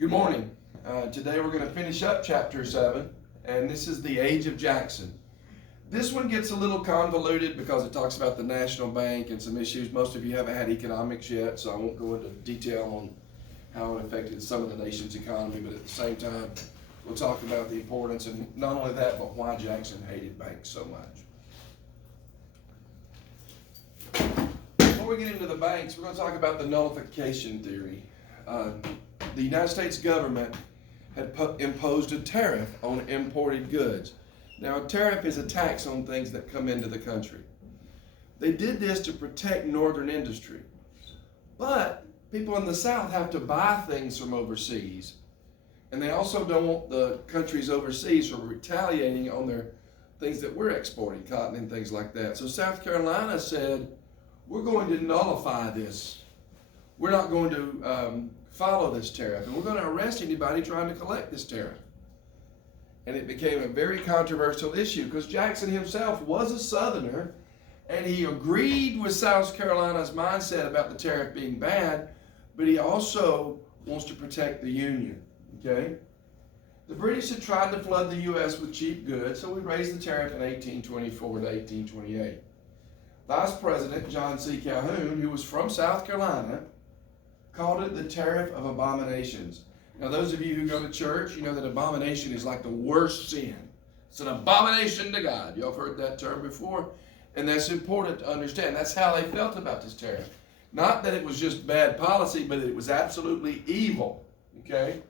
Good morning. Today we're going to finish up chapter 7, and this is the age of Jackson. This one gets a little convoluted because it talks about the National Bank and some issues. Most of you haven't had economics yet, so I won't go into detail on how it affected some of the nation's economy, but at the same time, we'll talk about the importance and not only that, but why Jackson hated banks so much. Before we get into the banks, we're going to talk about the nullification theory. The United States government had imposed a tariff on imported goods. Now, a tariff is a tax on things that come into the country. They did this to protect northern industry. But people in the South have to buy things from overseas. And they also don't want the countries overseas from retaliating on their things that we're exporting, cotton and things like that. So South Carolina said, we're going to nullify this. We're not going to follow this tariff, and we're going to arrest anybody trying to collect this tariff. And it became a very controversial issue because Jackson himself was a Southerner, and he agreed with South Carolina's mindset about the tariff being bad, but he also wants to protect the Union, okay? The British had tried to flood the U.S. with cheap goods, so we raised the tariff in 1824 to 1828. Vice President John C. Calhoun, who was from South Carolina, called it the Tariff of Abominations. Now, those of you who go to church, you know that abomination is like the worst sin. It's an abomination to God. Y'all have heard that term before, and that's important to understand. That's how they felt about this tariff. Not that it was just bad policy, but it was absolutely evil, okay?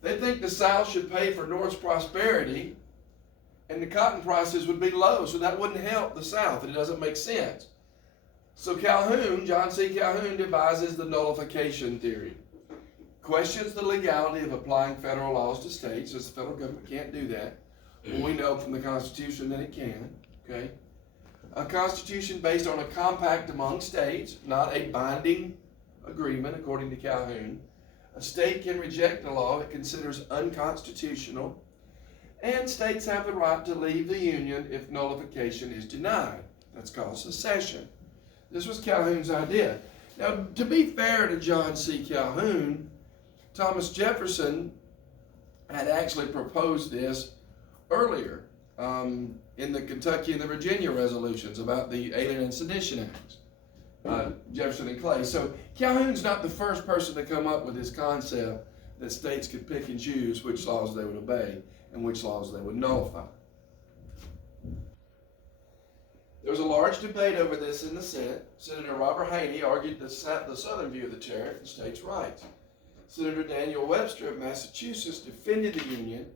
They think the South should pay for North's prosperity, and the cotton prices would be low, so that wouldn't help the South, and it doesn't make sense. So Calhoun, John C. Calhoun, devises the nullification theory. Questions the legality of applying federal laws to states, as the federal government can't do that. Well, we know from the Constitution that it can, okay? A constitution based on a compact among states, not a binding agreement, according to Calhoun. A state can reject a law it considers unconstitutional, and states have the right to leave the Union if nullification is denied. That's called secession. This was Calhoun's idea. Now, to be fair to John C. Calhoun, Thomas Jefferson had actually proposed this earlier in the Kentucky and the Virginia resolutions about the Alien and Sedition Acts, Jefferson and Clay. So Calhoun's not the first person to come up with this concept that states could pick and choose which laws they would obey and which laws they would nullify. There was a large debate over this in the Senate. Senator Robert Haney argued the Southern view of the tariff and states' rights. Senator Daniel Webster of Massachusetts defended the Union.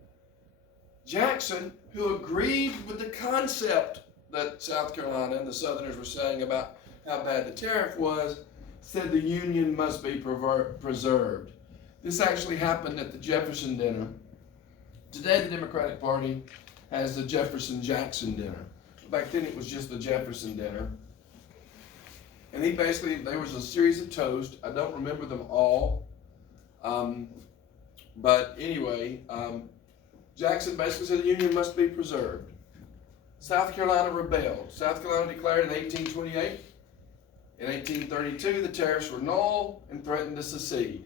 Jackson, who agreed with the concept that South Carolina and the Southerners were saying about how bad the tariff was, said the Union must be preserved. This actually happened at the Jefferson dinner. Today, the Democratic Party has the Jefferson-Jackson dinner. Back then, it was just the Jefferson dinner. And there was a series of toasts. I don't remember them all. But anyway, Jackson basically said the Union must be preserved. South Carolina rebelled. South Carolina declared in 1828. In 1832, the tariffs were null and threatened to secede.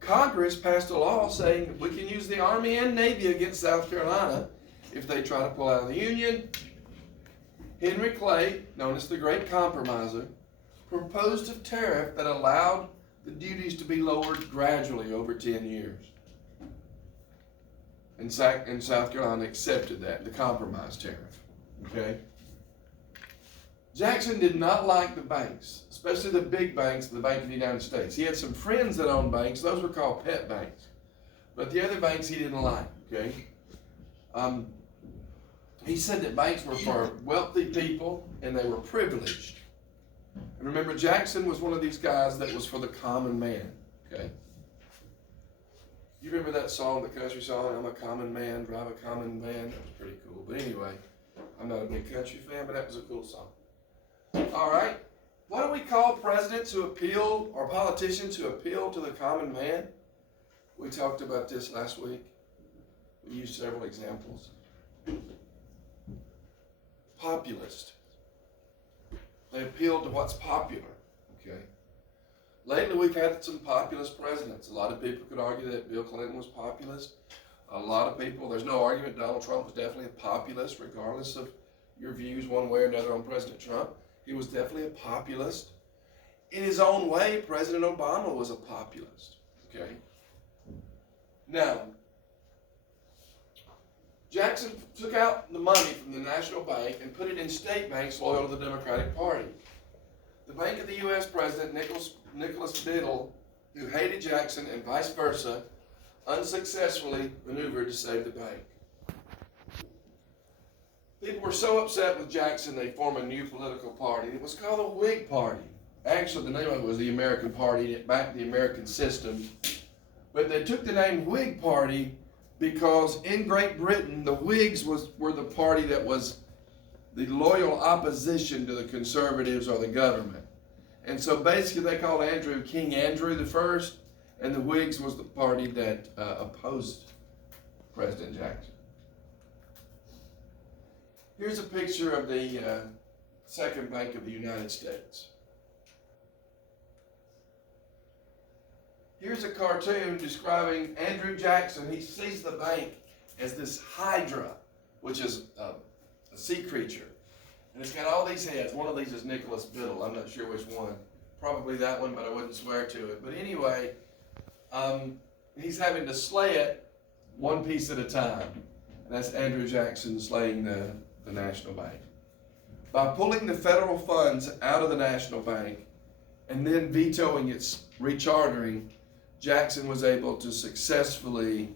Congress passed a law saying that we can use the Army and Navy against South Carolina if they try to pull out of the Union. Henry Clay, known as the Great Compromiser, proposed a tariff that allowed the duties to be lowered gradually over 10 years. And South Carolina accepted that, the compromise tariff. Okay? Jackson did not like the banks, especially the big banks, the Bank of the United States. He had some friends that owned banks. Those were called pet banks. But the other banks he didn't like, okay? He said that banks were for wealthy people and they were privileged. And remember, Jackson was one of these guys that was for the common man, okay? You remember that song, the country song, I'm a common man, drive a common van? That was pretty cool. But anyway, I'm not a big country fan, but that was a cool song. All right. What do we call presidents who appeal or politicians who appeal to the common man? We talked about this last week. We used several examples. Populist. They appeal to what's popular. Okay. lately we've had some populist presidents. A lot of people could argue that Bill Clinton was populist. A lot of people, there's no argument, Donald Trump was definitely a populist, regardless of your views one way or another on President Trump. He was definitely a populist. In his own way, President Obama was a populist. Okay? Now, Jackson took out the money from the National Bank and put it in state banks loyal to the Democratic Party. The Bank of the U.S. President, Nicholas Biddle, who hated Jackson and vice versa, unsuccessfully maneuvered to save the bank. People were so upset with Jackson, they formed a new political party. It was called the Whig Party. Actually, the name of it was the American Party. It backed the American system. But they took the name Whig Party because in Great Britain, the Whigs were the party that was the loyal opposition to the conservatives or the government. And so basically they called Andrew King Andrew the First, and the Whigs was the party that opposed President Jackson. Here's a picture of the Second Bank of the United States. Here's a cartoon describing Andrew Jackson. He sees the bank as this hydra, which is a sea creature. And it's got all these heads. One of these is Nicholas Biddle. I'm not sure which one. Probably that one, but I wouldn't swear to it. But anyway, he's having to slay it one piece at a time. And that's Andrew Jackson slaying the National Bank. By pulling the federal funds out of the National Bank and then vetoing its rechartering, Jackson was able to successfully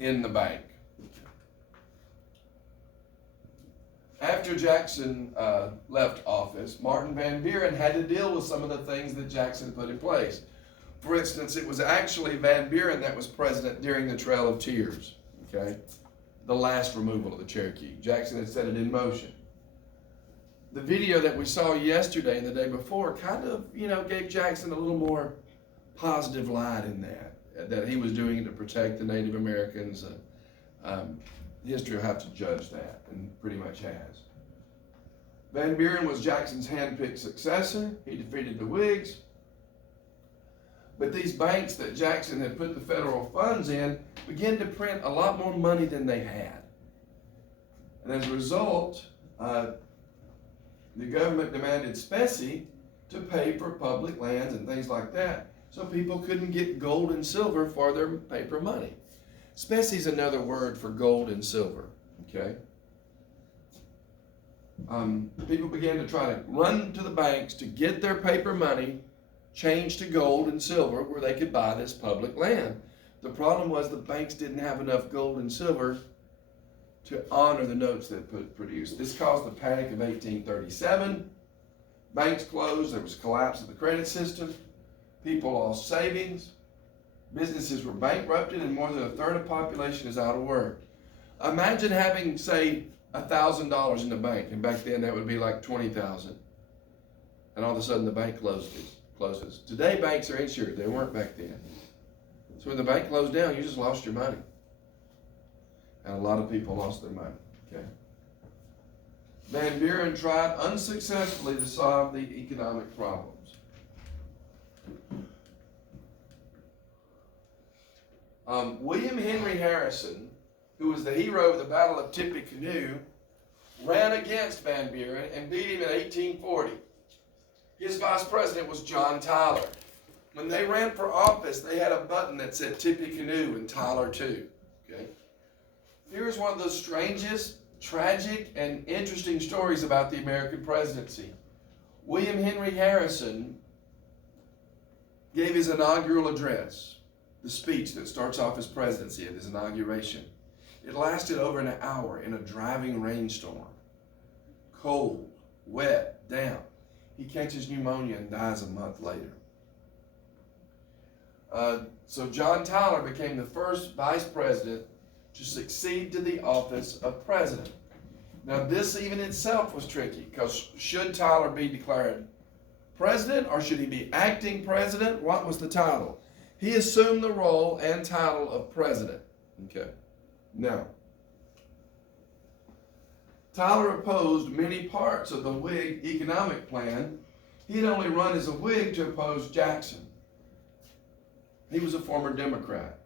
end the bank. After Jackson left office, Martin Van Buren had to deal with some of the things that Jackson put in place. For instance, it was actually Van Buren that was president during the Trail of Tears, okay? The last removal of the Cherokee. Jackson had set it in motion. The video that we saw yesterday and the day before kind of, gave Jackson a little more positive light in that he was doing it to protect the Native Americans. History will have to judge that, and pretty much has. Van Buren was Jackson's hand-picked successor. He defeated the Whigs. But these banks that Jackson had put the federal funds in began to print a lot more money than they had. And as a result, the government demanded specie to pay for public lands and things like that, so people couldn't get gold and silver for their paper money. Specie is another word for gold and silver, okay? People began to try to run to the banks to get their paper money changed to gold and silver where they could buy this public land. The problem was the banks didn't have enough gold and silver to honor the notes that produced. This caused the Panic of 1837. Banks closed, there was collapse of the credit system, people lost savings, businesses were bankrupted, and more than a third of the population is out of work. Imagine having, say, $1,000 in the bank, and back then that would be like $20,000, and all of a sudden the bank closes. Today banks are insured, they weren't back then. So when the bank closed down, you just lost your money. And a lot of people lost their money, okay? Van Buren tried unsuccessfully to solve the economic problems. William Henry Harrison, who was the hero of the Battle of Tippecanoe, ran against Van Buren and beat him in 1840. His vice president was John Tyler. When they ran for office, they had a button that said Tippecanoe and Tyler too. Okay? Here's one of the strangest, tragic, and interesting stories about the American presidency. William Henry Harrison gave his inaugural address, the speech that starts off his presidency at his inauguration. It lasted over an hour in a driving rainstorm. Cold, wet, damp. He catches pneumonia and dies a month later. So John Tyler became the first vice president to succeed to the office of president. Now this even itself was tricky, because should Tyler be declared president or should he be acting president? What was the title? He assumed the role and title of president. Okay. Now, Tyler opposed many parts of the Whig economic plan, He had only run as a Whig to oppose Jackson. He was a former Democrat,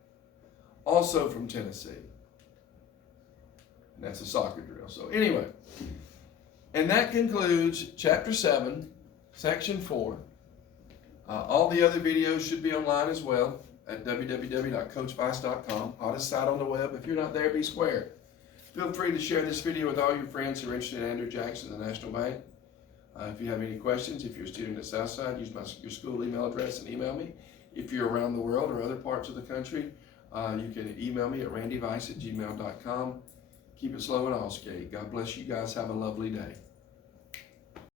also from Tennessee. And that's a soccer drill. So anyway, and that concludes chapter 7, section 4. All the other videos should be online as well at www.coachvice.com. Hottest site on the web. If you're not there, be square. Feel free to share this video with all your friends who are interested in Andrew Jackson, the National Bank. If you have any questions, if you're a student at Southside, use your school email address and email me. If you're around the world or other parts of the country, you can email me at randyvice@gmail.com. Keep it slow and all skate. God bless you guys. Have a lovely day.